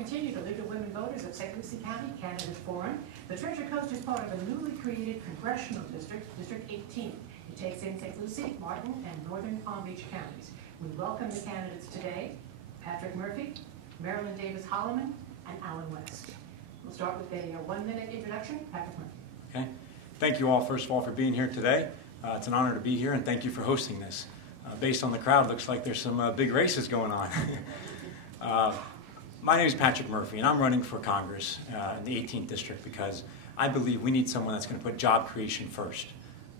continue to League of Women Voters of St. Lucie County Candidate Forum. The Treasure Coast is part of a newly created congressional district, District 18. It takes in St. Lucie, Martin, and Northern Palm Beach counties. We welcome the candidates today: Patrick Murphy, Marilyn Davis Holloman, and Alan West. We'll start with a 1-minute introduction. Patrick Murphy. Okay. Thank you all, first of all, for being here today. It's an honor to be here, and thank you for hosting this. Based on the crowd, looks like there's some big races going on. My name is Patrick Murphy, and I'm running for Congress in the 18th District because I believe we need someone that's going to put job creation first,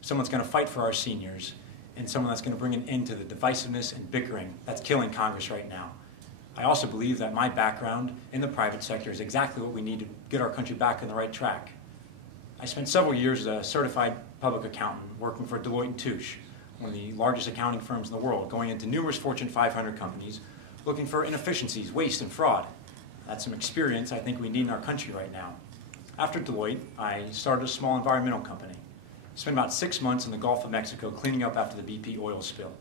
someone that's going to fight for our seniors, and someone that's going to bring an end to the divisiveness and bickering that's killing Congress right now. I also believe that my background in the private sector is exactly what we need to get our country back on the right track. I spent several years as a certified public accountant working for Deloitte & Touche, one of the largest accounting firms in the world, going into numerous Fortune 500 companies, looking for inefficiencies, waste, and fraud. That's some experience I think we need in our country right now. After Deloitte, I started a small environmental company. Spent about 6 months in the Gulf of Mexico cleaning up after the BP oil spill.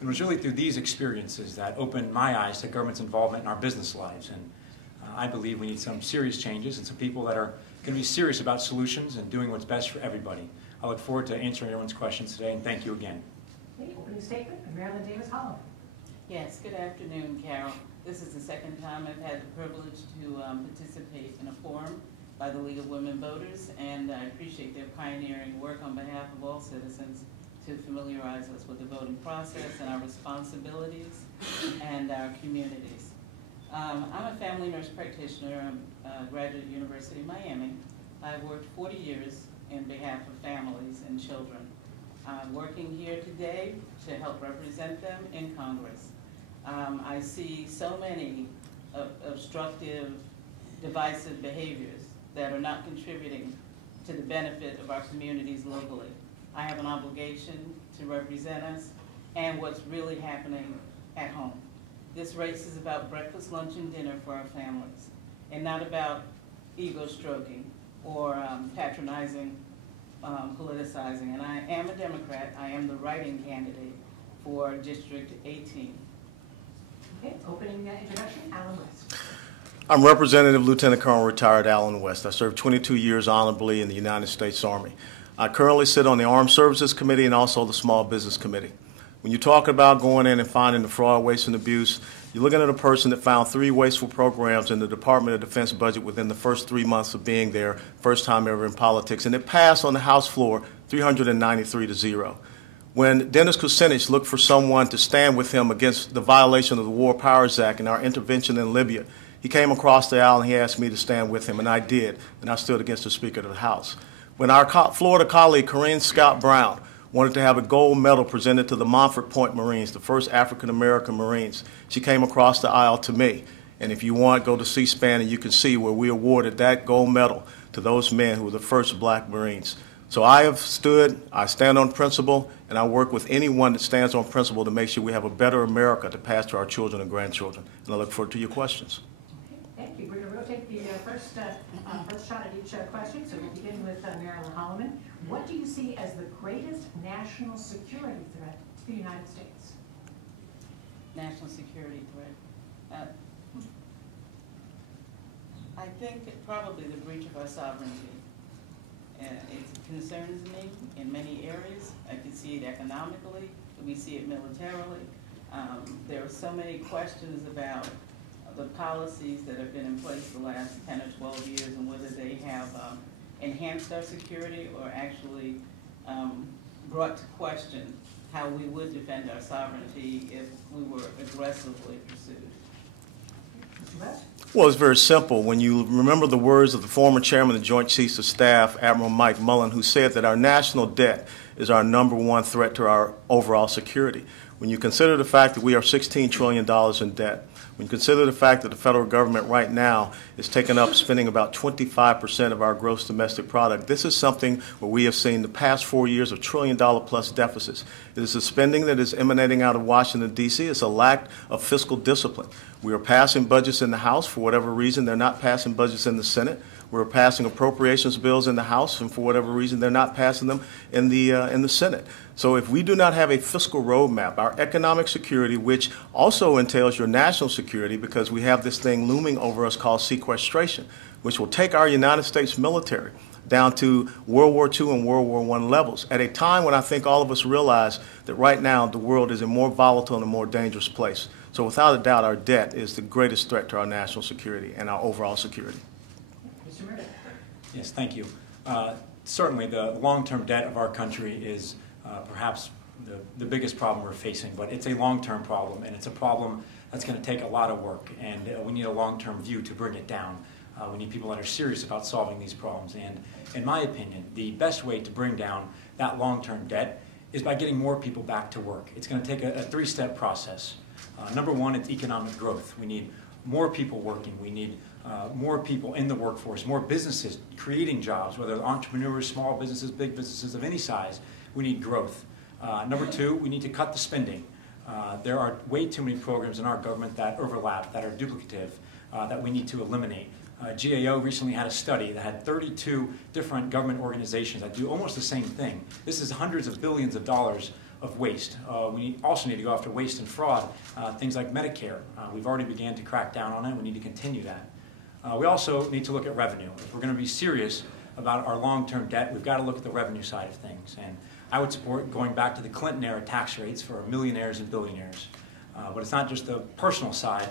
And it was really through these experiences that opened my eyes to government's involvement in our business lives. And I believe we need some serious changes and some people that are going to be serious about solutions and doing what's best for everybody. I look forward to answering everyone's questions today, and thank you again. Okay, opening statement, Marilyn Davis Holloman. Yes, good afternoon, Carol. This is the second time I've had the privilege to participate in a forum by the League of Women Voters, and I appreciate their pioneering work on behalf of all citizens to familiarize us with the voting process and our responsibilities and our communities. I'm a family nurse practitioner. I'm a graduate at University of Miami. I've worked 40 years in behalf of families and children. I'm working here today to help represent them in Congress. I see so many obstructive, divisive behaviors that are not contributing to the benefit of our communities locally. I have an obligation to represent us and what's really happening at home. This race is about breakfast, lunch, and dinner for our families, and not about ego stroking or patronizing, politicizing. And I am a Democrat. I am the writing candidate for District 18. Okay, opening introduction, Alan West. I'm Representative Lieutenant Colonel retired Alan West. I served 22 years honorably in the United States Army. I currently sit on the Armed Services Committee and also the Small Business Committee. When you talk about going in and finding the fraud, waste, and abuse, you're looking at a person that found 3 wasteful programs in the Department of Defense budget within the first 3 months of being there, first time ever in politics, and it passed on the House floor 393-0. When Dennis Kucinich looked for someone to stand with him against the violation of the War Powers Act and our intervention in Libya, he came across the aisle and he asked me to stand with him, and I did, and I stood against the Speaker of the House. When our Florida colleague, Corinne Scott Brown, wanted to have a gold medal presented to the Montford Point Marines, the first African-American Marines, she came across the aisle to me. And if you want, go to C-SPAN and you can see where we awarded that gold medal to those men who were the first black Marines. So I have stood, I stand on principle, and I work with anyone that stands on principle to make sure we have a better America to pass to our children and grandchildren. And I look forward to your questions. Okay, thank you. We're going to rotate the first shot at each question. So we'll begin with Marilyn Holloman. What do you see as the greatest national security threat to the United States? National security threat. I think probably the breach of our sovereignty. It concerns me in many areas. I can see it economically. We see it militarily. There are so many questions about the policies that have been in place the last 10 or 12 years and whether they have enhanced our security or actually brought to question how we would defend our sovereignty if we were aggressively pursued. Mr. West? Well, it's very simple. When you remember the words of the former chairman of the Joint Chiefs of Staff, Admiral Mike Mullen, who said that our national debt is our #1 threat to our overall security. When you consider the fact that we are $16 trillion in debt, when you consider the fact that the federal government right now is taking up spending about 25% of our gross domestic product, this is something where we have seen the past 4 years of trillion-dollar-plus deficits. It is the spending that is emanating out of Washington, D.C. It's a lack of fiscal discipline. We are passing budgets in the House. For whatever reason, they're not passing budgets in the Senate. We're passing appropriations bills in the House, and for whatever reason, they're not passing them in the Senate. So if we do not have a fiscal roadmap, our economic security, which also entails your national security, because we have this thing looming over us called sequestration, which will take our United States military down to World War II and World War I levels, at a time when I think all of us realize that right now the world is a more volatile and a more dangerous place. So without a doubt, our debt is the greatest threat to our national security and our overall security. Mr. Murdoch. Yes, thank you. Certainly, the long-term debt of our country is perhaps the biggest problem we're facing, but it's a long-term problem, and it's a problem that's going to take a lot of work, and we need a long-term view to bring it down. We need people that are serious about solving these problems, and in my opinion, the best way to bring down that long-term debt is by getting more people back to work. It's going to take a three-step process. Number one, it's economic growth. We need more people working. We need more people in the workforce, more businesses creating jobs, whether entrepreneurs, small businesses, big businesses of any size. We need growth. Number two, we need to cut the spending. There are way too many programs in our government that overlap, that are duplicative, that we need to eliminate. GAO recently had a study that had 32 different government organizations that do almost the same thing. This is hundreds of billions of dollars of waste. We also need to go after waste and fraud, things like Medicare. We've already began to crack down on it. We need to continue that. We also need to look at revenue. If we're going to be serious about our long-term debt, we've got to look at the revenue side of things. And I would support going back to the Clinton-era tax rates for millionaires and billionaires. But it's not just the personal side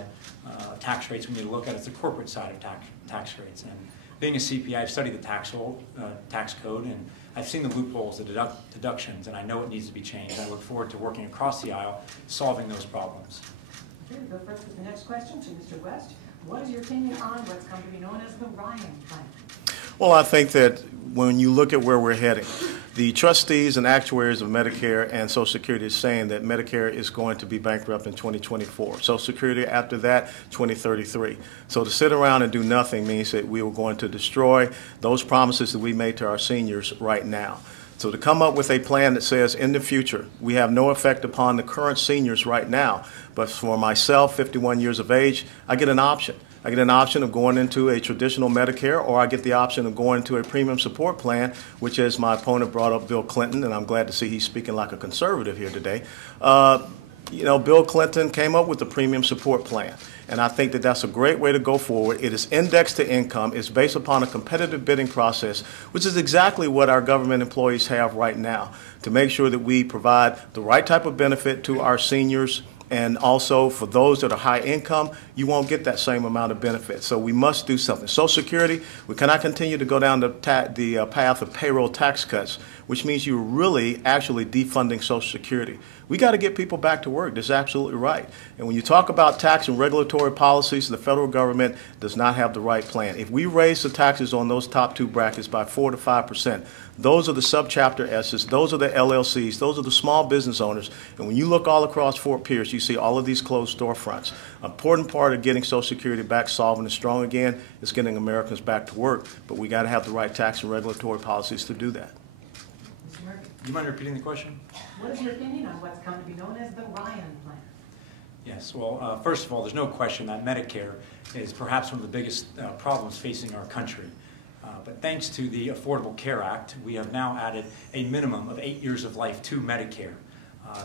tax rates we need to look at, it's the corporate side of tax rates. And being a CPA, I've studied the tax code, and I've seen the loopholes, the deductions, and I know it needs to be changed. I look forward to working across the aisle, solving those problems. Okay, we'll go first with the next question to Mr. West. What is your opinion on what's come to be known as the Ryan Plan? Well, I think that when you look at where we're heading, the trustees and actuaries of Medicare and Social Security is saying that Medicare is going to be bankrupt in 2024. Social Security after that, 2033. So to sit around and do nothing means that we are going to destroy those promises that we made to our seniors right now. So to come up with a plan that says in the future, we have no effect upon the current seniors right now, but for myself, 51 years of age, I get an option. I get an option of going into a traditional Medicare, or I get the option of going into a premium support plan, which, as my opponent brought up, Bill Clinton, and I'm glad to see he's speaking like a conservative here today. You know, Bill Clinton came up with the premium support plan, and I think that that's a great way to go forward. It is indexed to income. It's based upon a competitive bidding process, which is exactly what our government employees have right now, to make sure that we provide the right type of benefit to our seniors. And also, for those that are high income, you won't get that same amount of benefit. So we must do something. Social Security, we cannot continue to go down the path of payroll tax cuts, which means you're really actually defunding Social Security. We got to get people back to work. That's absolutely right. And when you talk about tax and regulatory policies, the federal government does not have the right plan. If we raise the taxes on those top two brackets by 4 to 5%, those are the subchapter S's, those are the LLCs, those are the small business owners. And when you look all across Fort Pierce, you see all of these closed storefronts. An important part of getting Social Security back solvent and strong again is getting Americans back to work. But we got to have the right tax and regulatory policies to do that. Mr. Murphy. Do you mind repeating the question? What is your opinion on what's come to be known as the Ryan Plan? Yes, well, first of all, there's no question that Medicare is perhaps one of the biggest problems facing our country. But thanks to the Affordable Care Act, we have now added a minimum of 8 years of life to Medicare.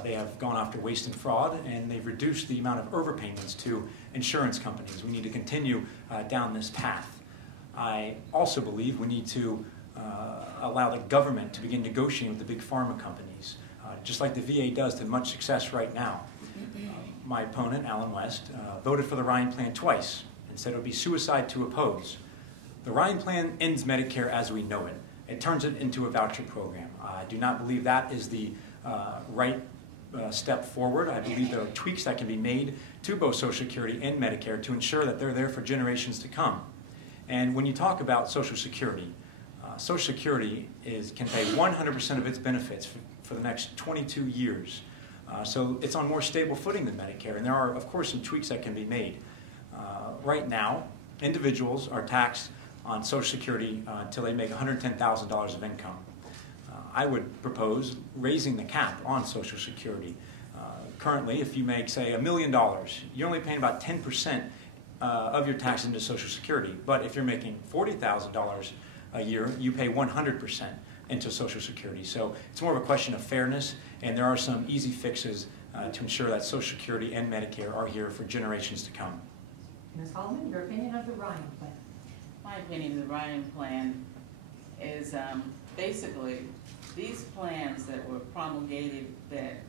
They have gone after waste and fraud, and they've reduced the amount of overpayments to insurance companies. We need to continue down this path. I also believe we need to allow the government to begin negotiating with the big pharma companies, just like the VA does to much success right now. My opponent, Alan West, voted for the Ryan Plan twice and said it would be suicide to oppose. The Ryan Plan ends Medicare as we know it. It turns it into a voucher program. I do not believe that is the right step forward. I believe there are tweaks that can be made to both Social Security and Medicare to ensure that they're there for generations to come. And when you talk about Social Security, Social Security can pay 100% of its benefits for the next 22 years. So it's on more stable footing than Medicare. And there are, of course, some tweaks that can be made. Right now, individuals are taxed on Social Security until they make $110,000 of income. I would propose raising the cap on Social Security. Currently, if you make, say, $1 million, you're only paying about 10% of your tax into Social Security. But if you're making $40,000 a year, you pay 100% into Social Security. So it's more of a question of fairness, and there are some easy fixes to ensure that Social Security and Medicare are here for generations to come. Ms. Holman, your opinion of the Ryan plan? My opinion of the Ryan plan is basically these plans that were promulgated that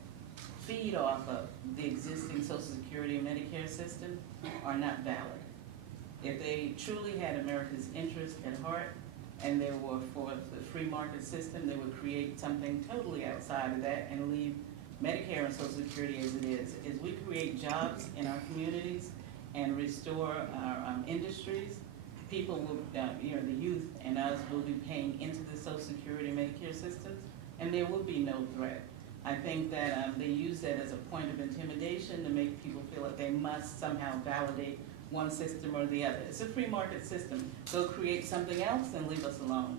feed off of the existing Social Security and Medicare system are not valid. If they truly had America's interest at heart and they were for the free market system, they would create something totally outside of that and leave Medicare and Social Security as it is. As we create jobs in our communities and restore our industries, people will, the youth and us will be paying into the Social Security and Medicare systems, and there will be no threat. I think that they use that as a point of intimidation to make people feel that they must somehow validate one system or the other. It's a free market system. Go create something else and leave us alone.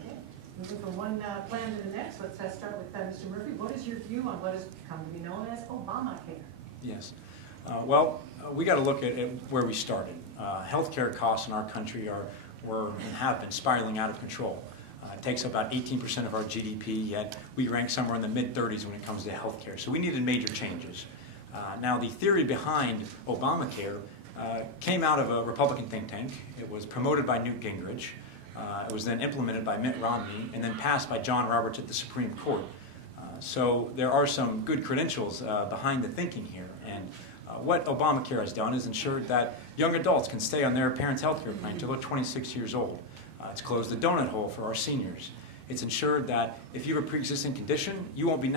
Okay. Moving from one plan to the next, let's start with Mr. Murphy. What is your view on what has come to be known as Obamacare? Yes. We got to look at where we started. Healthcare costs in our country were and have been spiraling out of control. It takes about 18% of our GDP, yet we rank somewhere in the mid-30s when it comes to healthcare. So we needed major changes. Now, the theory behind Obamacare came out of a Republican think tank. It was promoted by Newt Gingrich. It was then implemented by Mitt Romney and then passed by John Roberts at the Supreme Court. So there are some good credentials behind the thinking here. And what Obamacare has done is ensured that young adults can stay on their parents' health care plan until they're 26 years old. It's closed the donut hole for our seniors. It's ensured that if you have a pre-existing condition, you won't be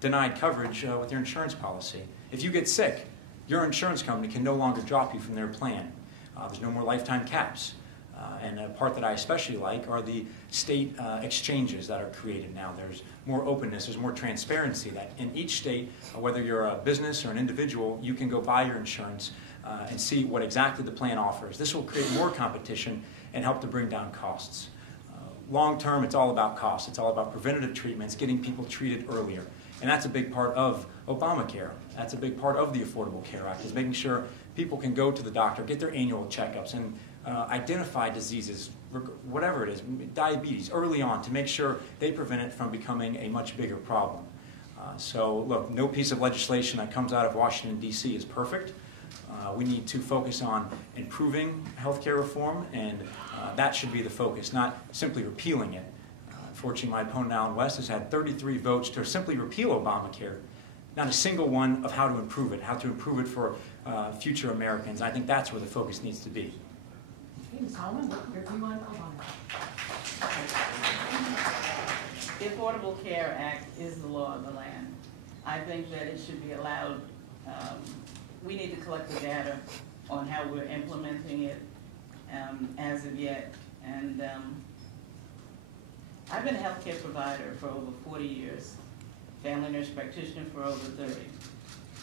denied coverage with your insurance policy. If you get sick, your insurance company can no longer drop you from their plan. There's no more lifetime caps. And a part that I especially like are the state exchanges that are created now. There's more openness, there's more transparency that in each state, whether you're a business or an individual, you can go buy your insurance and see what exactly the plan offers. This will create more competition and help to bring down costs. Long term, it's all about costs. It's all about preventative treatments, getting people treated earlier. And that's a big part of Obamacare. That's a big part of the Affordable Care Act, is making sure people can go to the doctor, get their annual checkups, and identify diseases, whatever it is, diabetes, early on, to make sure they prevent it from becoming a much bigger problem. So look, no piece of legislation that comes out of Washington, D.C. is perfect. We need to focus on improving healthcare reform, and that should be the focus, not simply repealing it. Unfortunately, my opponent, Alan West, has had 33 votes to simply repeal Obamacare, not a single one of how to improve it for future Americans. I think that's where the focus needs to be. Okay, Ms. Holman, what your view on Obamacare? The Affordable Care Act is the law of the land. I think that it should be allowed. We need to collect the data on how we're implementing it as of yet. And I've been a healthcare provider for over 40 years, family nurse practitioner for over 30.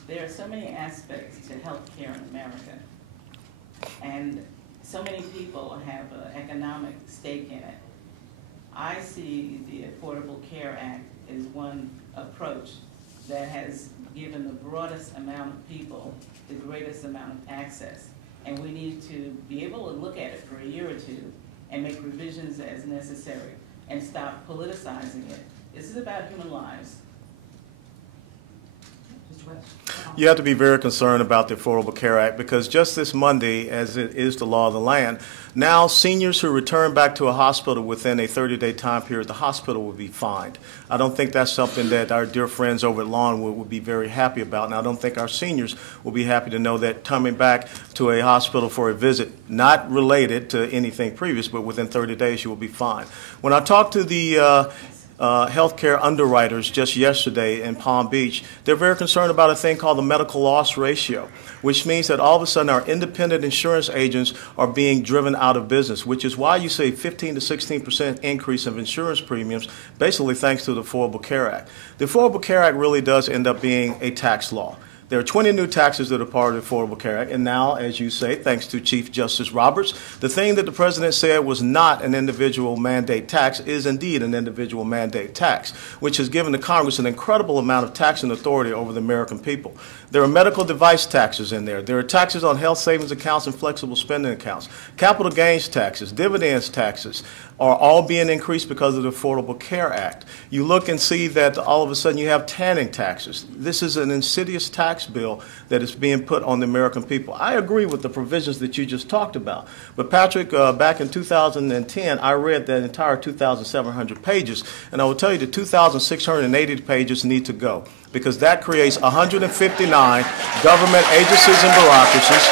There are so many aspects to healthcare in America, and so many people have an economic stake in it. I see the Affordable Care Act as one approach that has given the broadest amount of people the greatest amount of access. And we need to be able to look at it for a year or two and make revisions as necessary and stop politicizing it. This is about human lives. You have to be very concerned about the Affordable Care Act, because just this Monday, as it is the law of the land, now seniors who return back to a hospital within a 30-day time period, the hospital will be fined. I don't think that's something that our dear friends over at Lawnwood would be very happy about, and I don't think our seniors will be happy to know that coming back to a hospital for a visit, not related to anything previous, but within 30 days you will be fined. When I talked to the healthcare underwriters just yesterday in Palm Beach, they're very concerned about a thing called the medical loss ratio, which means that all of a sudden our independent insurance agents are being driven out of business, which is why you see 15 to 16% increase of insurance premiums, basically thanks to the Affordable Care Act. The Affordable Care Act really does end up being a tax law. There are 20 new taxes that are part of the Affordable Care Act, and now, as you say, thanks to Chief Justice Roberts, the thing that the President said was not an individual mandate tax is indeed an individual mandate tax, which has given the Congress an incredible amount of taxing authority over the American people. There are medical device taxes in there. There are taxes on health savings accounts and flexible spending accounts. Capital gains taxes, dividends taxes are all being increased because of the Affordable Care Act. You look and see that all of a sudden you have tanning taxes. This is an insidious tax bill that is being put on the American people. I agree with the provisions that you just talked about. But Patrick, back in 2010, I read that entire 2,700 pages, and I will tell you the 2,680 pages need to go, because that creates 159 government agencies and bureaucracies.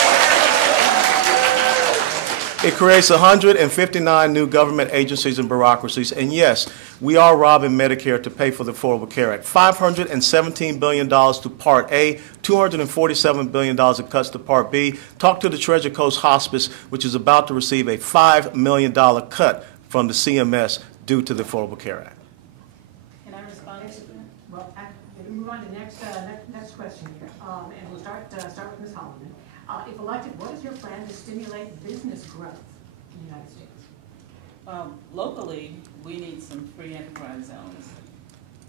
It creates 159 new government agencies and bureaucracies. And yes, we are robbing Medicare to pay for the Affordable Care Act. $517 billion to Part A, $247 billion of cuts to Part B. Talk to the Treasure Coast Hospice, which is about to receive a $5 million cut from the CMS due to the Affordable Care Act. Can I respond to that? Well, we'll move on to the next question here, and we'll start with Ms. Holloman. If elected, what is your plan to stimulate business growth in the United States? Well, locally, we need some free enterprise zones.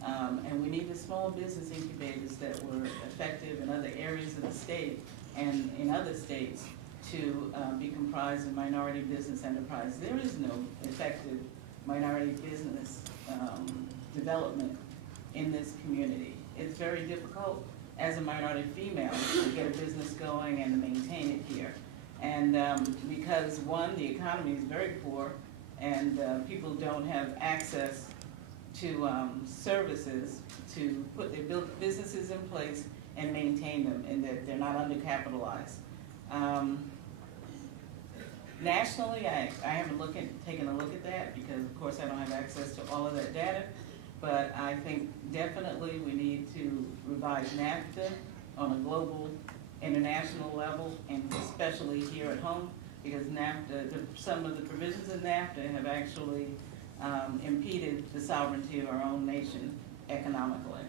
And we need the small business incubators that were effective in other areas of the state and in other states to be comprised of minority business enterprise. There is no effective minority business development in this community. It's very difficult as a minority female to get a business going and to maintain it here. And because one, the economy is very poor and people don't have access to services to put their businesses in place and maintain them, and that they're not undercapitalized. Nationally, I haven't taken a look at that because, of course, I don't have access to all of that data. But I think definitely we need to revise NAFTA on a global, international level, and especially here at home, because NAFTA, some of the provisions of NAFTA have actually impeded the sovereignty of our own nation economically.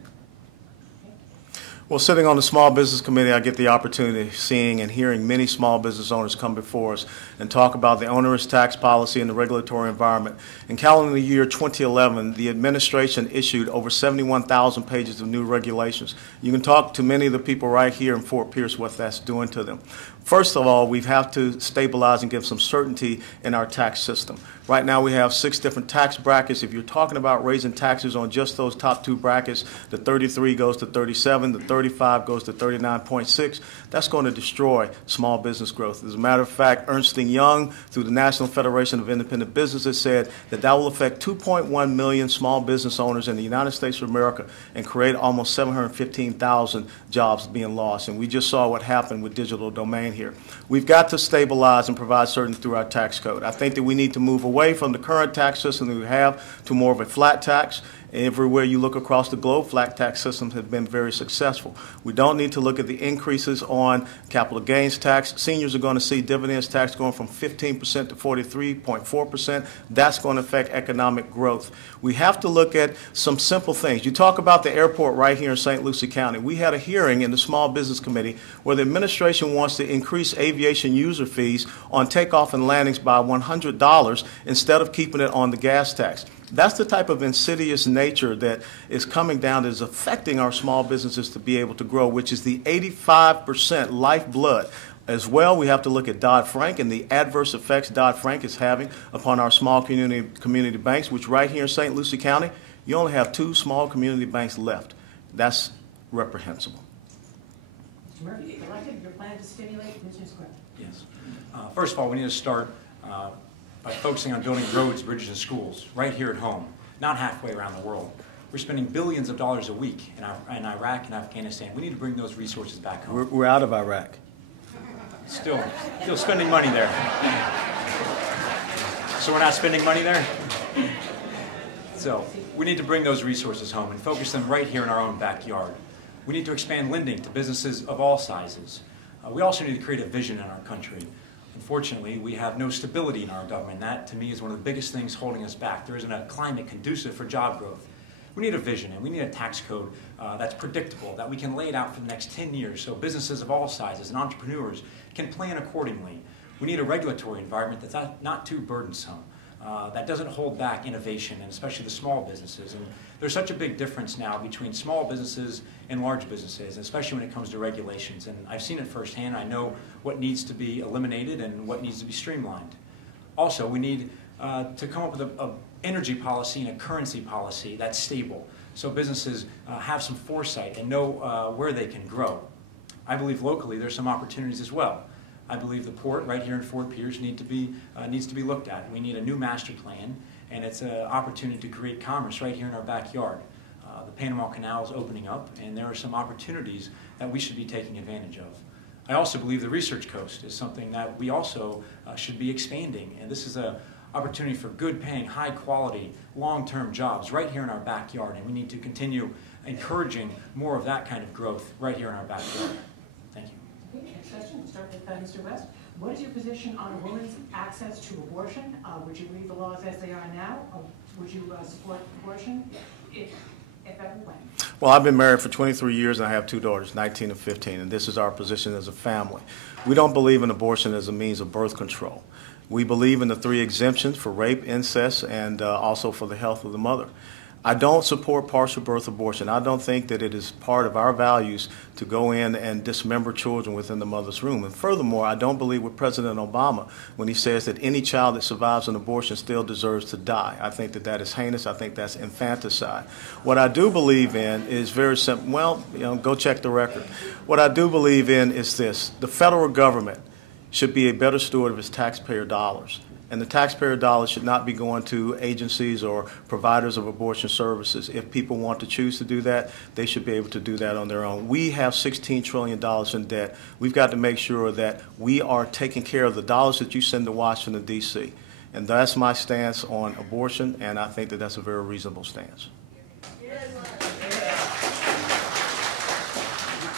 Well, sitting on the Small Business Committee, I get the opportunity of seeing and hearing many small business owners come before us and talk about the onerous tax policy and the regulatory environment. In calendar year 2011, the administration issued over 71,000 pages of new regulations. You can talk to many of the people right here in Fort Pierce what that's doing to them. First of all, we have to stabilize and give some certainty in our tax system. Right now we have 6 different tax brackets. If you're talking about raising taxes on just those top 2 brackets, the 33 goes to 37, the 35 goes to 39.6. That's going to destroy small business growth. As a matter of fact, Ernst & Young, through the National Federation of Independent Businesses, said that that will affect 2.1 million small business owners in the United States of America and create almost 715,000 jobs being lost. And we just saw what happened with digital domain here. We've got to stabilize and provide certainty through our tax code. I think that we need to move away from the current tax system that we have to more of a flat tax. Everywhere you look across the globe, flat tax systems have been very successful. We don't need to look at the increases on capital gains tax. Seniors are going to see dividends tax going from 15% to 43.4%. That's going to affect economic growth. We have to look at some simple things. You talk about the airport right here in St. Lucie County. We had a hearing in the Small Business Committee where the administration wants to increase aviation user fees on takeoff and landings by $100 instead of keeping it on the gas tax. That's the type of insidious nature that is coming down, that is affecting our small businesses to be able to grow, which is the 85% lifeblood. As well, we have to look at Dodd-Frank and the adverse effects Dodd-Frank is having upon our small community banks, which right here in St. Lucie County, you only have 2 small community banks left. That's reprehensible. Mr. Murphy, elected, your plan to stimulate business growth. Yes. First of all, we need to start by focusing on building roads, bridges, and schools right here at home, not halfway around the world. We're spending billions of dollars a week in Iraq and Afghanistan. We need to bring those resources back home. We're out of Iraq. Still spending money there. So we're not spending money there? So we need to bring those resources home and focus them right here in our own backyard. We need to expand lending to businesses of all sizes. We also need to create a vision in our country. Unfortunately, we have no stability in our government. That, to me, is one of the biggest things holding us back. There isn't a climate conducive for job growth. We need a vision, and we need a tax code that's predictable, that we can lay it out for the next 10 years so businesses of all sizes and entrepreneurs can plan accordingly. We need a regulatory environment that's not too burdensome, that doesn't hold back innovation, and especially the small businesses. And there's such a big difference now between small businesses and large businesses, especially when it comes to regulations. And I've seen it firsthand. I know what needs to be eliminated and what needs to be streamlined. Also, we need to come up with an energy policy and a currency policy that's stable, so businesses have some foresight and know where they can grow. I believe locally there's some opportunities as well. I believe the port right here in Fort Pierce needs to be looked at. We need a new master plan, and it's an opportunity to create commerce right here in our backyard. The Panama Canal is opening up, and there are some opportunities that we should be taking advantage of. I also believe the Research Coast is something that we also should be expanding, and this is an opportunity for good-paying, high-quality, long-term jobs right here in our backyard, and we need to continue encouraging more of that kind of growth right here in our backyard. Thank you. Okay, next question, we'll start with Mr. West. What is your position on a woman's access to abortion? Would you leave the laws as they are now, or would you support abortion, if ever, when? Well, I've been married for 23 years, and I have two daughters, 19 and 15, and this is our position as a family. We don't believe in abortion as a means of birth control. We believe in the 3 exemptions for rape, incest, and also for the health of the mother. I don't support partial birth abortion. I don't think that it is part of our values to go in and dismember children within the mother's womb. And furthermore, I don't believe with President Obama when he says that any child that survives an abortion still deserves to die. I think that that is heinous. I think that's infanticide. What I do believe in is very simple. Well, go check the record. What I do believe in is this. The federal government should be a better steward of its taxpayer dollars. And the taxpayer dollars should not be going to agencies or providers of abortion services. If people want to choose to do that, they should be able to do that on their own. We have $16 trillion in debt. We've got to make sure that we are taking care of the dollars that you send to Washington, D.C. And that's my stance on abortion, and I think that that's a very reasonable stance.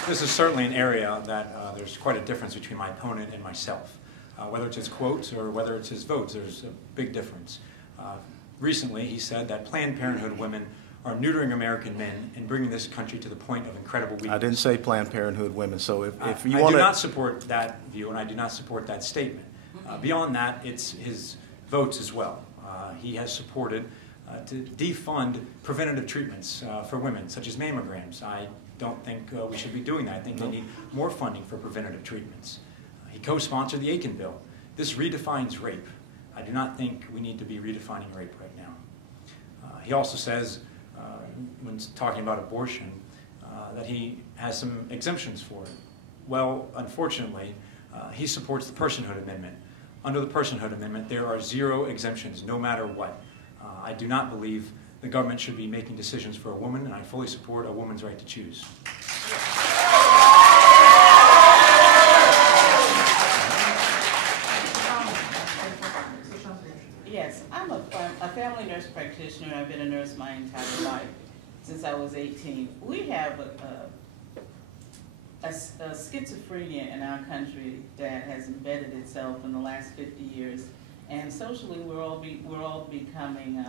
This is certainly an area that there's quite a difference between my opponent and myself. Whether it's his quotes or whether it's his votes, there's a big difference. Recently, he said that Planned Parenthood women are neutering American men and bringing this country to the point of incredible weakness. I didn't say Planned Parenthood women, so if you want want to... I do not support that view, and I do not support that statement. Beyond that, it's his votes as well. He has supported to defund preventative treatments for women, such as mammograms. I don't think we should be doing that. I think they need more funding for preventative treatments. He co-sponsored the Aiken bill. This redefines rape. I do not think we need to be redefining rape right now. He also says, when talking about abortion, that he has some exemptions for it. Well, unfortunately, he supports the Personhood Amendment. Under the Personhood Amendment, there are 0 exemptions, no matter what. I do not believe the government should be making decisions for a woman, and I fully support a woman's right to choose. Yes, I'm a family nurse practitioner. I've been a nurse my entire life, since I was 18. We have a schizophrenia in our country that has embedded itself in the last 50 years, and socially we're all becoming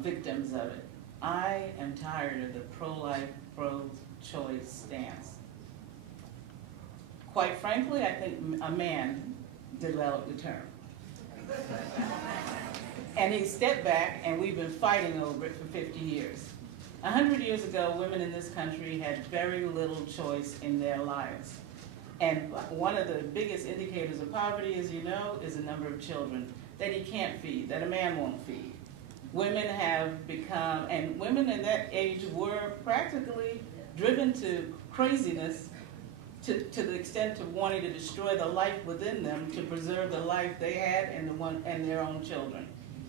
victims of it. I am tired of the pro-life, pro-choice stance. Quite frankly, I think a man developed the term. And he stepped back, and we've been fighting over it for 50 years. 100 years ago, women in this country had very little choice in their lives. And one of the biggest indicators of poverty, as you know, is the number of children that he can't feed, that a man won't feed. Women have become, and women in that age were practically driven to craziness to the extent of wanting to destroy the life within them to preserve the life they had and their own children.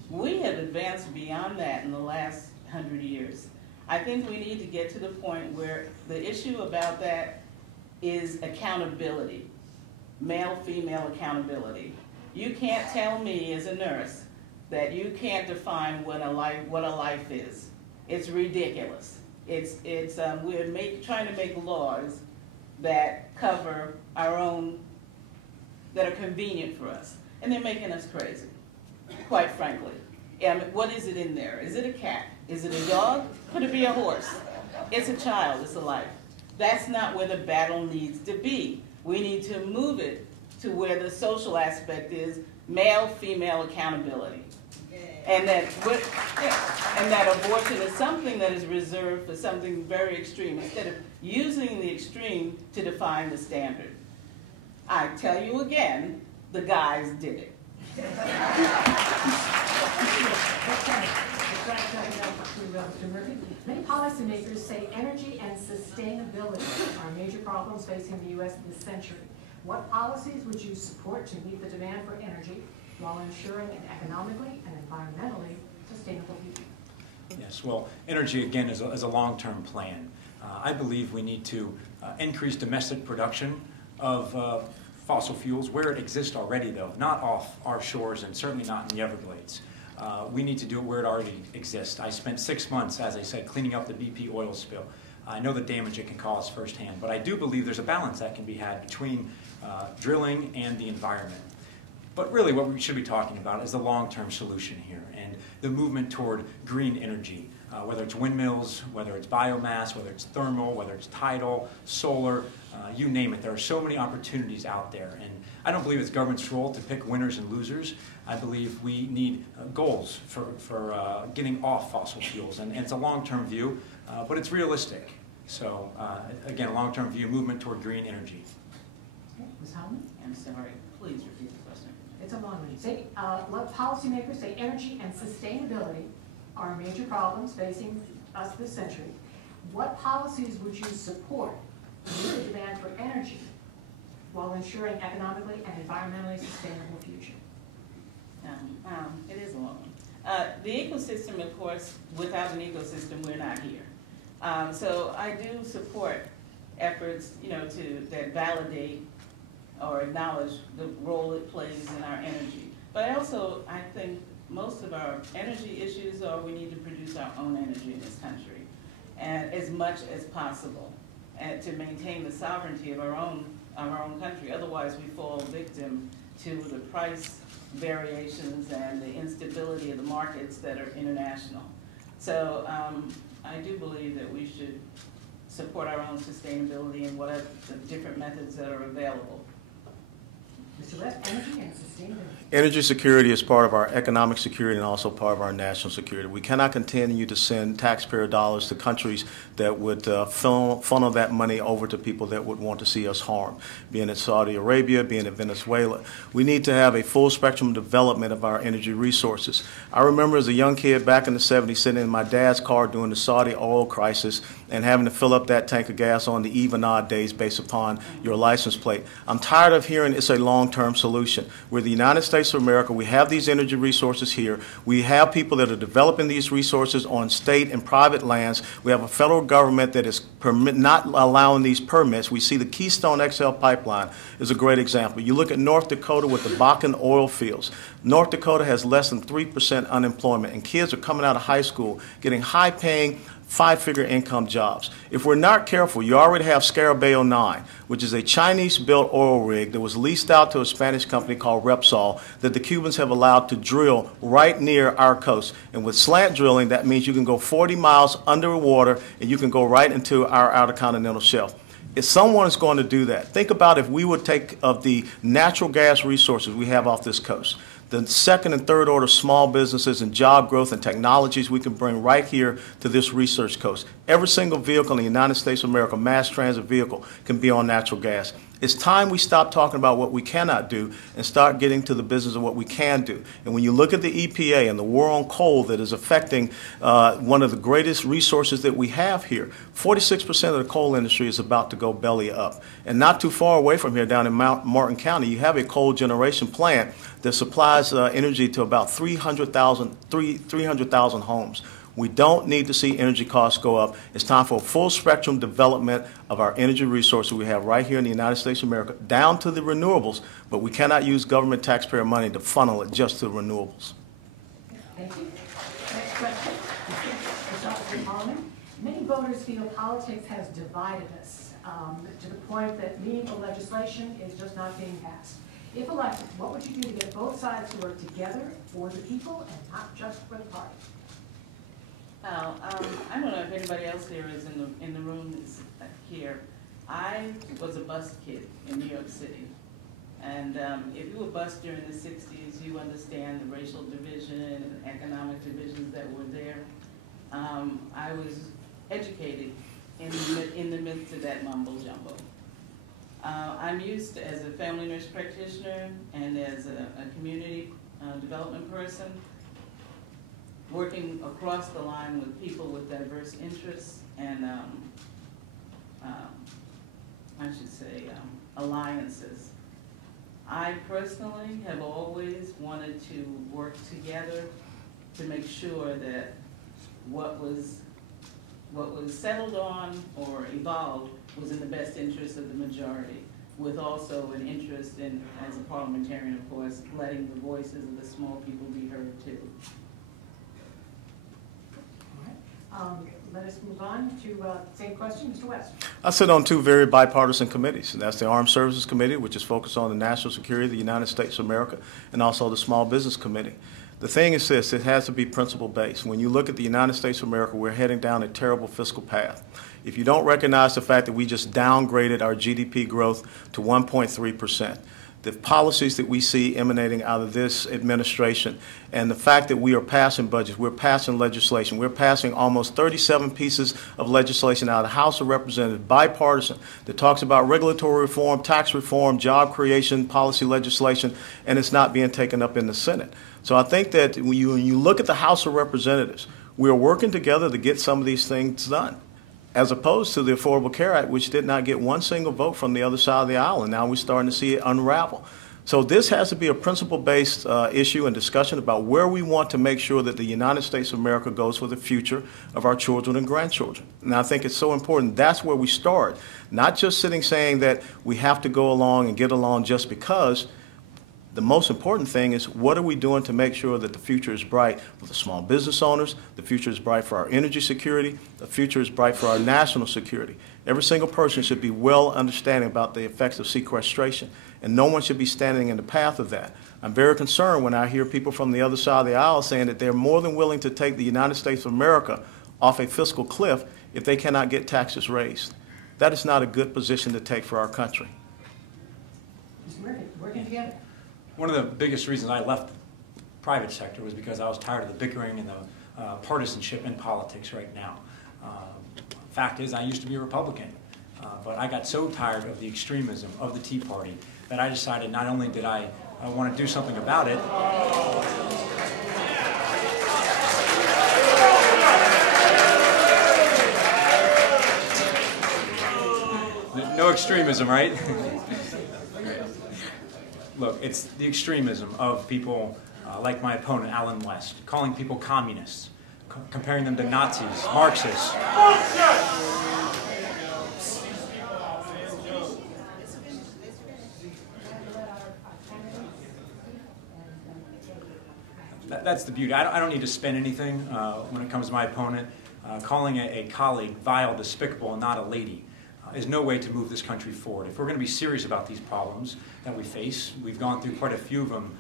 We have advanced beyond that in the last 100 years. I think we need to get to the point where the issue about that is accountability, male-female accountability. You can't tell me as a nurse that you can't define what a life is. It's ridiculous. We're trying to make laws that cover our own, that are convenient for us. And they're making us crazy, quite frankly. And what is it in there? Is it a cat? Is it a dog? Could it be a horse? It's a child, it's a life. That's not where the battle needs to be. We need to move it to where the social aspect is male-female accountability. And that abortion is something that is reserved for something very extreme, instead of using the extreme to define the standard. I tell you again, the guys did it. Many policymakers say energy and sustainability are major problems facing the U.S. this century. What policies would you support to meet the demand for energy while ensuring an economically and environmentally sustainable future? Yes, well, energy, again, is a long-term plan. I believe we need to increase domestic production of fossil fuels where it exists already, though, not off our shores and certainly not in the Everglades. We need to do it where it already exists. I spent 6 months, as I said, cleaning up the BP oil spill. I know the damage it can cause firsthand, but I do believe there's a balance that can be had between drilling and the environment. But really what we should be talking about is the long-term solution here and the movement toward green energy, whether it's windmills, whether it's biomass, whether it's thermal, whether it's tidal, solar, you name it. There are so many opportunities out there. And I don't believe it's government's role to pick winners and losers. I believe we need goals for getting off fossil fuels. And it's a long-term view, but it's realistic. So again, a long-term view, movement toward green energy. Okay. Ms. Howland? I'm sorry, please repeat the question. It's a long one. Say, policymakers say energy and sustainability are major problems facing us this century. What policies would you support to meet the demand for energy while ensuring economically and environmentally sustainable future? It is a long one. The ecosystem, of course, without an ecosystem, we're not here. So I do support efforts, that validate or acknowledge the role it plays in our energy. But I think most of our energy issues are we need to produce our own energy in this country, and as much as possible, and to maintain the sovereignty of our own country. Otherwise, we fall victim to the price variations and the instability of the markets that are international. So I do believe that we should support our own sustainability and whatever the different methods that are available. Mr. West, energy and sustainability. Energy security is part of our economic security and also part of our national security. We cannot continue to send taxpayer dollars to countries that would funnel that money over to people that would want to see us harmed, being it Saudi Arabia, being it Venezuela. We need to have a full spectrum development of our energy resources. I remember as a young kid back in the 70s sitting in my dad's car during the Saudi oil crisis and having to fill up that tank of gas on the even odd days based upon your license plate. I'm tired of hearing it's a long-term solution. We're the United States of America. We have these energy resources here. We have people that are developing these resources on state and private lands. We have a federal government that is not allowing these permits. We see the Keystone XL pipeline is a great example. You look at North Dakota with the Bakken oil fields. North Dakota has less than 3% unemployment, and kids are coming out of high school getting high-paying, five-figure income jobs. If we're not careful, you already have Scarabeo 9, which is a Chinese-built oil rig that was leased out to a Spanish company called Repsol that the Cubans have allowed to drill right near our coast. And with slant drilling, that means you can go 40 miles underwater and you can go right into our outer continental shelf. If someone is going to do that, think about if we would take of the natural gas resources we have off this coast, the second and third order small businesses and job growth and technologies we can bring right here to this research coast. Every single vehicle in the United States of America, mass transit vehicle, can be on natural gas. It's time we stop talking about what we cannot do and start getting to the business of what we can do. And when you look at the EPA and the war on coal that is affecting one of the greatest resources that we have here, 46% of the coal industry is about to go belly up. And not too far away from here, down in Martin County, you have a coal generation plant that supplies energy to about 300,000 homes. We don't need to see energy costs go up. It's time for a full spectrum development of our energy resources we have right here in the United States of America, down to the renewables, but we cannot use government taxpayer money to funnel it just to renewables. Thank you. Next question. Mr. Parliament. Many voters feel politics has divided us to the point that meaningful legislation is just not being passed. If elected, what would you do to get both sides to work together for the people and not just for the party? Al, I don't know if anybody else here is in the room is here. I was a bus kid in New York City. And if you were bused during the 60s, you understand the racial division and economic divisions that were there. I was educated in the midst of that mumbo jumbo. I'm used to, as a family nurse practitioner and as a community development person, working across the line with people with diverse interests and I should say alliances. I personally have always wanted to work together to make sure that what was settled on or evolved was in the best interest of the majority, with also an interest in, as a parliamentarian, of course, letting the voices of the small people be heard too. Let us move on to same question, Mr. West. I sit on two very bipartisan committees, and that's the Armed Services Committee, which is focused on the national security of the United States of America, and also the Small Business Committee. The thing is this, it has to be principle-based. When you look at the United States of America, we're heading down a terrible fiscal path. If you don't recognize the fact that we just downgraded our GDP growth to 1.3%, the policies that we see emanating out of this administration, and the fact that we are passing budgets, we're passing legislation, we're passing almost 37 pieces of legislation out of the House of Representatives, bipartisan, that talks about regulatory reform, tax reform, job creation, policy legislation, and it's not being taken up in the Senate. So I think that when you look at the House of Representatives, we are working together to get some of these things done, as opposed to the Affordable Care Act, which did not get one single vote from the other side of the aisle, and now we're starting to see it unravel. So this has to be a principle-based issue and discussion about where we want to make sure that the United States of America goes for the future of our children and grandchildren. And I think it's so important. That's where we start, not just sitting saying that we have to go along and get along just because. The most important thing is, what are we doing to make sure that the future is bright for the small business owners, the future is bright for our energy security, the future is bright for our national security. Every single person should be well understanding about the effects of sequestration, and no one should be standing in the path of that. I'm very concerned when I hear people from the other side of the aisle saying that they're more than willing to take the United States of America off a fiscal cliff if they cannot get taxes raised. That is not a good position to take for our country. Mr. Murphy, working together. One of the biggest reasons I left the private sector was because I was tired of the bickering and the partisanship in politics right now. Fact is, I used to be a Republican, but I got so tired of the extremism of the Tea Party that I decided not only did I want to do something about it, no extremism, right? Look, it's the extremism of people like my opponent, Alan West, calling people communists, comparing them to Nazis, Marxists. That's the beauty. I don't need to spin anything when it comes to my opponent. Calling a colleague vile, despicable, and not a lady is no way to move this country forward. If we're going to be serious about these problems that we face, we've gone through quite a few of them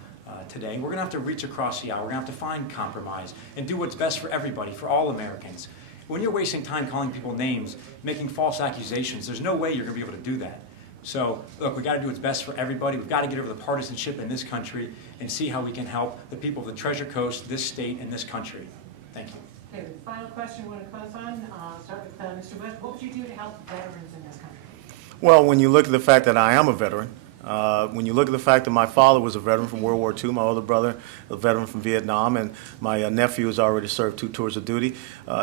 today, we're going to have to reach across the aisle. We're going to have to find compromise and do what's best for everybody, for all Americans. When you're wasting time calling people names, making false accusations, there's no way you're going to be able to do that. So, look, we've got to do what's best for everybody. We've got to get over the partisanship in this country and see how we can help the people of the Treasure Coast, this state, and this country. Thank you. Okay, the final question we want to close on. Start with Mr. West. What would you do to help veterans in this country? Well, when you look at the fact that I am a veteran, when you look at the fact that my father was a veteran from World War II, my older brother a veteran from Vietnam, and my nephew has already served 2 tours of duty.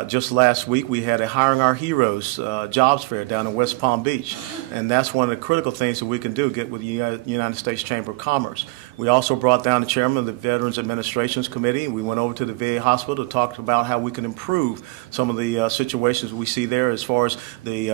Just last week we had a Hiring Our Heroes jobs fair down in West Palm Beach, and that's one of the critical things that we can do, get with the United States Chamber of Commerce. We also brought down the chairman of the Veterans Administrations Committee. We went over to the VA hospital to talk about how we can improve some of the situations we see there as far as the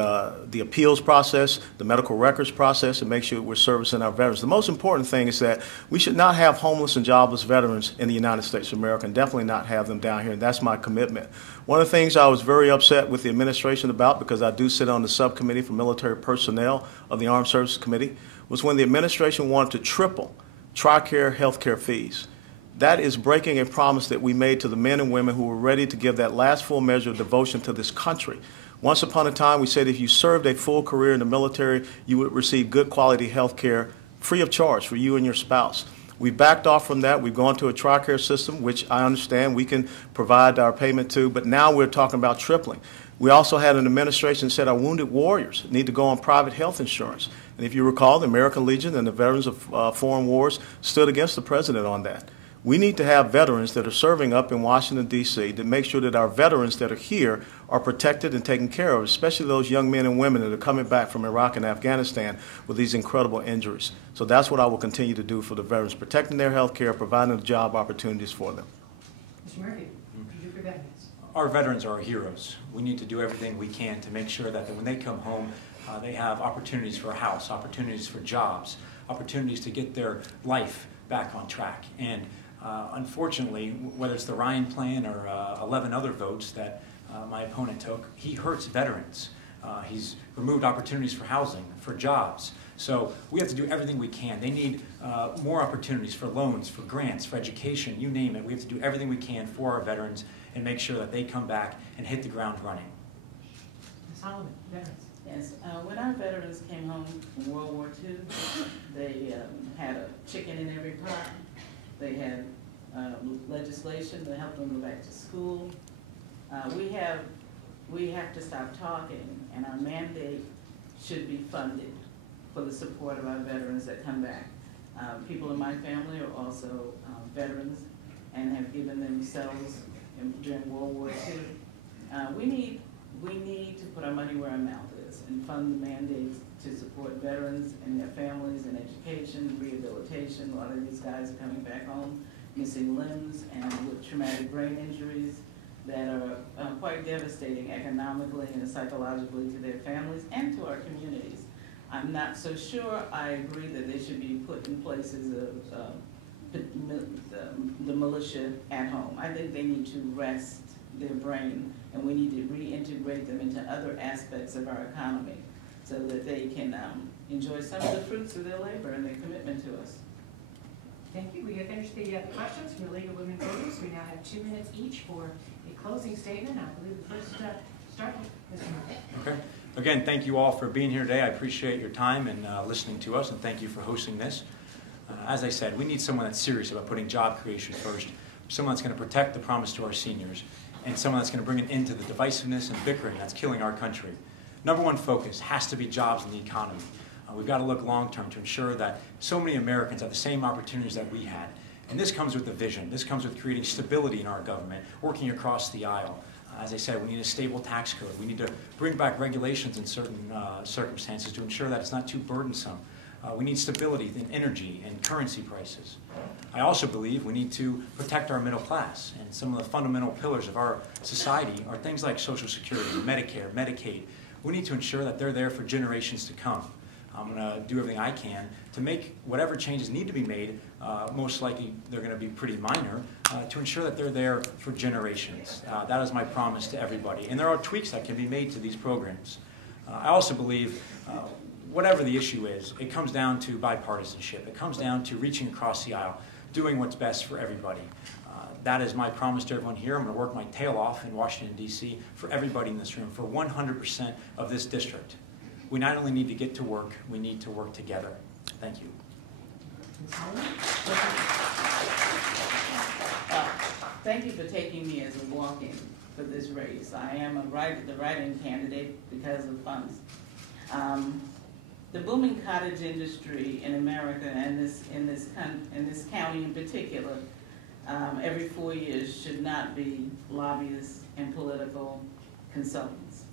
appeals process, the medical records process, and make sure we're servicing our veterans. The most important thing is that we should not have homeless and jobless veterans in the United States of America, and definitely not have them down here, and that's my commitment. One of the things I was very upset with the administration about, because I do sit on the subcommittee for military personnel of the Armed Services Committee, was when the administration wanted to triple TRICARE health care fees. that is breaking a promise that we made to the men and women who were ready to give that last full measure of devotion to this country. Once upon a time, we said if you served a full career in the military, you would receive good quality health care free of charge for you and your spouse. We backed off from that. We've gone to a TRICARE system, which I understand we can provide our payment to, but now we're talking about tripling. We also had an administration that said our wounded warriors need to go on private health insurance. And if you recall, the American Legion and the Veterans of Foreign Wars stood against the president on that. We need to have veterans that are serving up in Washington, D.C. to make sure that our veterans that are here are protected and taken care of, especially those young men and women that are coming back from Iraq and Afghanistan with these incredible injuries. So that's what I will continue to do for the veterans, protecting their health care, providing job opportunities for them. Mr. Murphy, could you do for veterans? Our veterans are our heroes. We need to do everything we can to make sure that when they come home, they have opportunities for a house, opportunities for jobs, opportunities to get their life back on track. And unfortunately, whether it's the Ryan plan or 11 other votes that my opponent took, he hurts veterans. He's removed opportunities for housing, for jobs. So we have to do everything we can. They need more opportunities for loans, for grants, for education, you name it. We have to do everything we can for our veterans and make sure that they come back and hit the ground running. Ms. Solomon, veterans. Yes, when our veterans came home from World War II, they had a chicken in every pot. They had legislation to help them go back to school. We have to stop talking, and our mandate should be funded for the support of our veterans that come back. People in my family are also veterans and have given themselves during World War II. We need to put our money where our mouth is and fund the mandates to support veterans and their families in education, rehabilitation. A lot of these guys are coming back home missing limbs and with traumatic brain injuries that are quite devastating economically and psychologically to their families and to our communities. I'm not so sure I agree that they should be put in places of the militia at home. I think they need to rest their brain, and we need to reintegrate them into other aspects of our economy so that they can enjoy some of the fruits of their labor and their commitment to us. Thank you. We have finished the questions from the League of Women Voters. We now have 2 minutes each for a closing statement. I believe the first start with Mr. Murphy. Okay. Again, thank you all for being here today. I appreciate your time and listening to us, and thank you for hosting this. As I said, we need someone that's serious about putting job creation first, someone that's going to protect the promise to our seniors, and someone that's going to bring an end to the divisiveness and bickering that's killing our country. Number one focus has to be jobs in the economy. We've got to look long-term to ensure that so many Americans have the same opportunities that we had. And this comes with the vision. This comes with creating stability in our government, working across the aisle. As I said, we need a stable tax code. We need to bring back regulations in certain circumstances to ensure that it's not too burdensome. We need stability in energy and currency prices. I also believe we need to protect our middle class. And some of the fundamental pillars of our society are things like Social Security, Medicare, Medicaid. We need to ensure that they're there for generations to come. I'm going to do everything I can to make whatever changes need to be made, most likely they're going to be pretty minor, to ensure that they're there for generations. That is my promise to everybody. And there are tweaks that can be made to these programs. I also believe whatever the issue is, it comes down to bipartisanship. It comes down to reaching across the aisle, doing what's best for everybody. That is my promise to everyone here. I'm going to work my tail off in Washington, D.C. for everybody in this room, for 100% of this district. We not only need to get to work, we need to work together. Thank you. Thank you for taking me as a walk-in for this race. I am the write-in candidate because of funds. The booming cottage industry in America and in this county in particular, every 4 years should not be lobbyists and political consultants.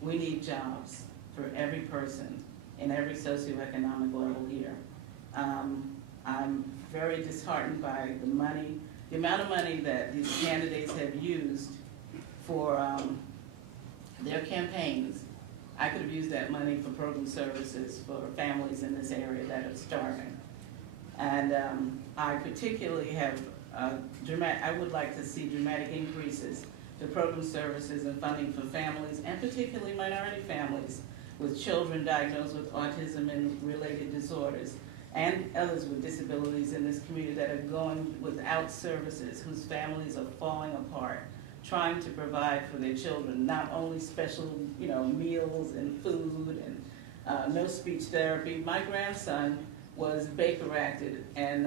We need jobs for every person in every socioeconomic level here. I'm very disheartened by the amount of money that these candidates have used for their campaigns. I could have used that money for program services for families in this area that are starving. And I particularly have, I would like to see dramatic increases to program services and funding for families, and particularly minority families with children diagnosed with autism and related disorders, and others with disabilities in this community that are going without services, whose families are falling apart, trying to provide for their children, not only special, meals and food and no speech therapy. My grandson was Baker-acted and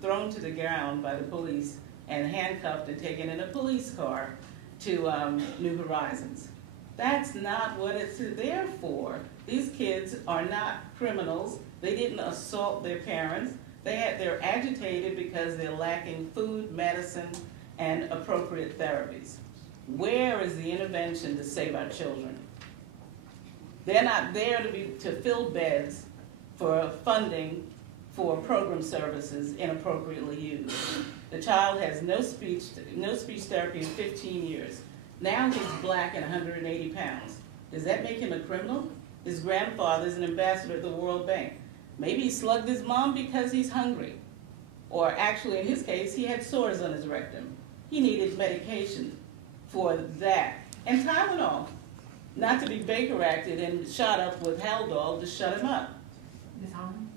thrown to the ground by the police and handcuffed and taken in a police car to New Horizons. That's not what it's there for. These kids are not criminals. They didn't assault their parents. They're agitated because they're lacking food, medicine, and appropriate therapies. Where is the intervention to save our children? They're not there to fill beds for funding for program services inappropriately used. The child has no speech therapy in 15 years. Now he's black and 180 pounds. Does that make him a criminal? His grandfather is an ambassador at the World Bank. Maybe he slugged his mom because he's hungry. Or actually, in his case, he had sores on his rectum. He needed medication for that. And Tylenol, not to be Baker-acted and shot up with Haldol to shut him up. Ms. Holman?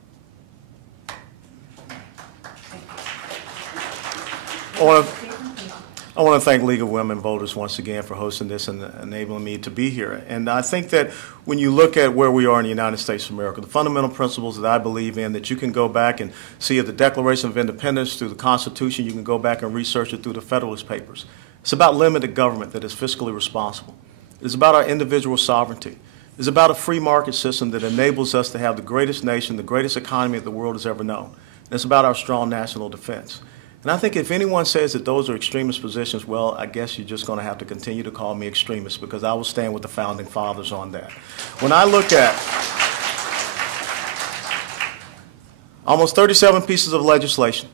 I want to thank League of Women Voters once again for hosting this and enabling me to be here. And I think that when you look at where we are in the United States of America, the fundamental principles that I believe in, that you can go back and see at the Declaration of Independence through the Constitution, you can go back and research it through the Federalist Papers. It's about limited government that is fiscally responsible. It's about our individual sovereignty. It's about a free market system that enables us to have the greatest nation, the greatest economy that the world has ever known. And it's about our strong national defense. And I think if anyone says that those are extremist positions, well, I guess you're just going to have to continue to call me extremist, because I will stand with the founding fathers on that. When I look at almost 37 pieces of legislation,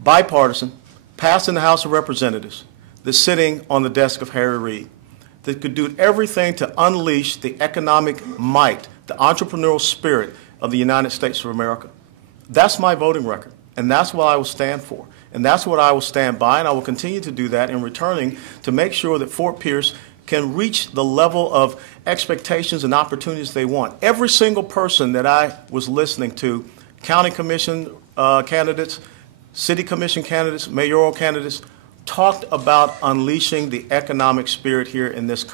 bipartisan, passed in the House of Representatives, that's sitting on the desk of Harry Reid, that could do everything to unleash the economic might, the entrepreneurial spirit of the United States of America. That's my voting record, and that's what I will stand for. And that's what I will stand by, and I will continue to do that in returning to make sure that Fort Pierce can reach the level of expectations and opportunities they want. Every single person that I was listening to, county commission candidates, city commission candidates, mayoral candidates, talked about unleashing the economic spirit here in this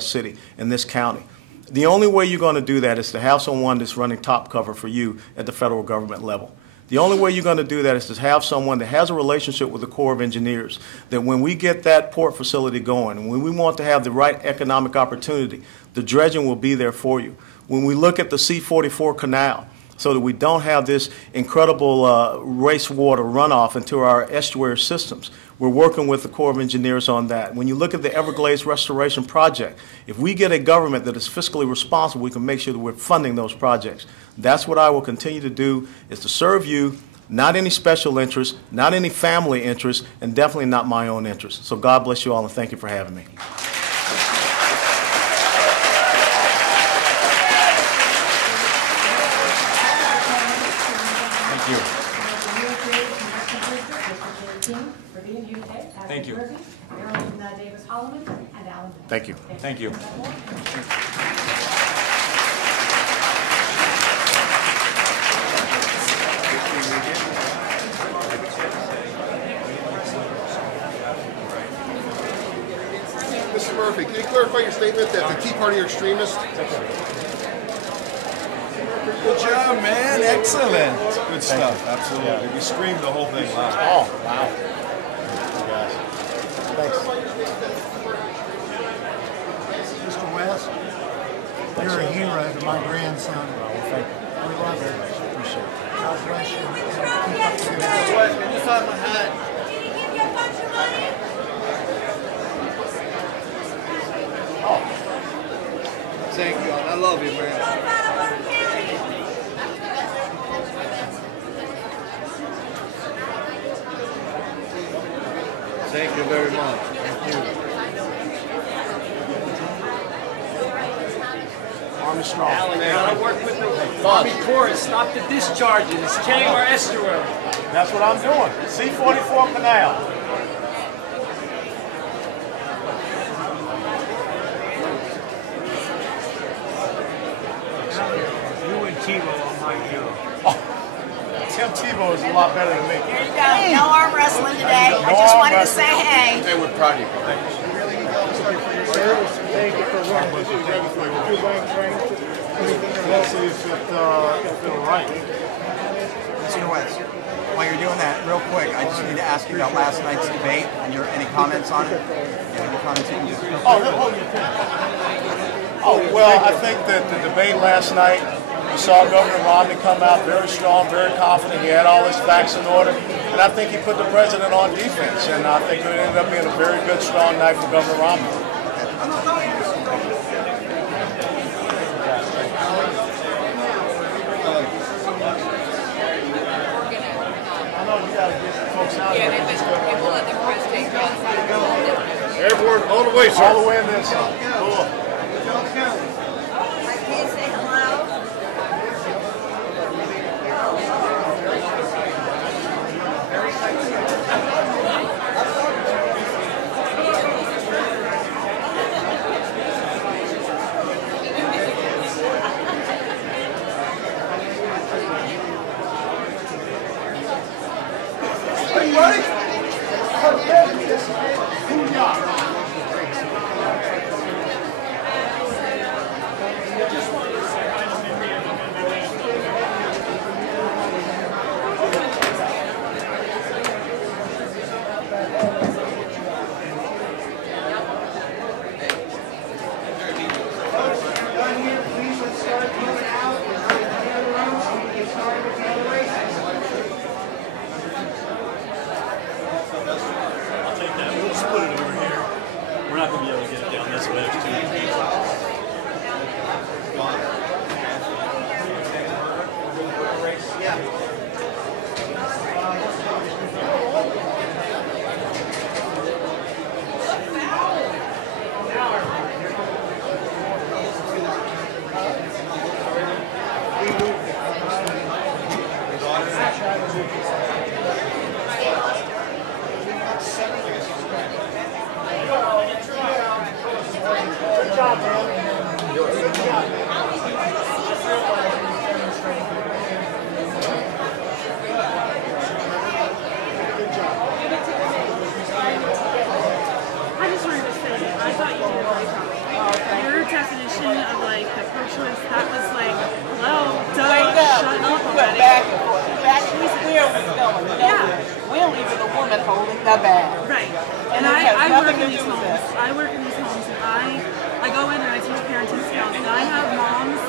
city, in this county. The only way you're going to do that is to have someone that's running top cover for you at the federal government level. The only way you're going to do that is to have someone that has a relationship with the Corps of Engineers, that when we get that port facility going, and when we want to have the right economic opportunity, the dredging will be there for you. When we look at the C-44 canal, so that we don't have this incredible wastewater runoff into our estuary systems, we're working with the Corps of Engineers on that. When you look at the Everglades Restoration Project, if we get a government that is fiscally responsible, we can make sure that we're funding those projects. That's what I will continue to do, is to serve you, not any special interest, not any family interest, and definitely not my own interest. So God bless you all, and thank you for having me. Thank you. Marilyn Davis Holloman and Alan. Thank you. Thank you. Mr. Murphy, can you clarify your statement that the Tea Party are extremists? Good job, man. Excellent. Good stuff. Absolutely. We screamed the whole thing loud. Oh, wow. Thanks. Mr. West, you're a hero to my grandson. Thank you. We love you. Appreciate it. God bless you. Keep up the good work. West, can you sign my hat? Did he give you a bunch of money? Thank you. I love you, man. Go Brattleboro County. Thank you very much. Thank you. Army strong. I work with the Army Corps to stop the discharges. It's killing our estuary. That's what I'm doing. C-44 canal. You and Tebow on my hero. Tim Tebow is a lot better than me. There you go. No arm wrestling today. I just wanted to say hey. Hey, we're proud of you. Thank you for running. This is ready for you. Let's see if it'll right. Mr. West, while you're doing that, real quick, I just need to ask you about last night's debate and any comments on it? Any comments you can do? Well, I think that the debate last night, we saw Governor Romney come out very strong, very confident. He had all his facts in order. And I think he put the president on defense. And I think it ended up being a very good, strong night for Governor Romney. We'll let the press take Everyone, all the way, sir. All the way in this side. Cool. Can you say hello? Are you ready? We're not going to be able to get it down this way. It's too deep. Good job, man. Good job. I just wanted to say, I thought you did a great job. Your definition of like the pro-choice, that was like, hello, duh, shut up already. Back and forth. Back, where are we going? Yeah. We're leaving the woman holding the bag. Right. And And it has I work nothing in to these do with homes. that. I work in these homes and I go in and I teach parenting skills and I have moms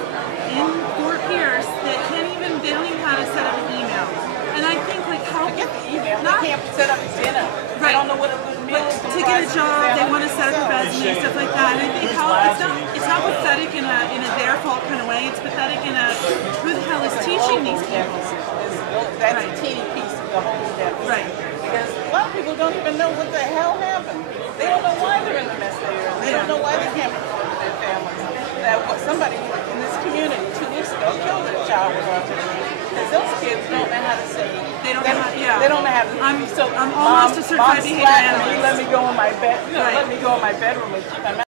in Fort Pierce that they don't even know how to set up an email. And I think like how Get the email. not They can't set up a dinner. They Right. don't know what a good meal is. to get a job, they want to set up a resume, stuff like that. And I think how it's not pathetic in a their fault kind of way. It's pathetic in a who the hell is teaching these people? That's Right. a teeny piece of the whole deficit. Right. Because a lot of people don't even know what the hell happened. They don't know why they're in the mess they are in. They don't know why they can't support their families. That somebody in this community 2 weeks ago killed a child with autism. Because those kids don't know how to say. They don't know how. Yeah. They don't know how to. I'm almost a certified behavior Mom slapped me, analyst. let me go in my bed. You know, Right. let me go in my bedroom and keep my mouth.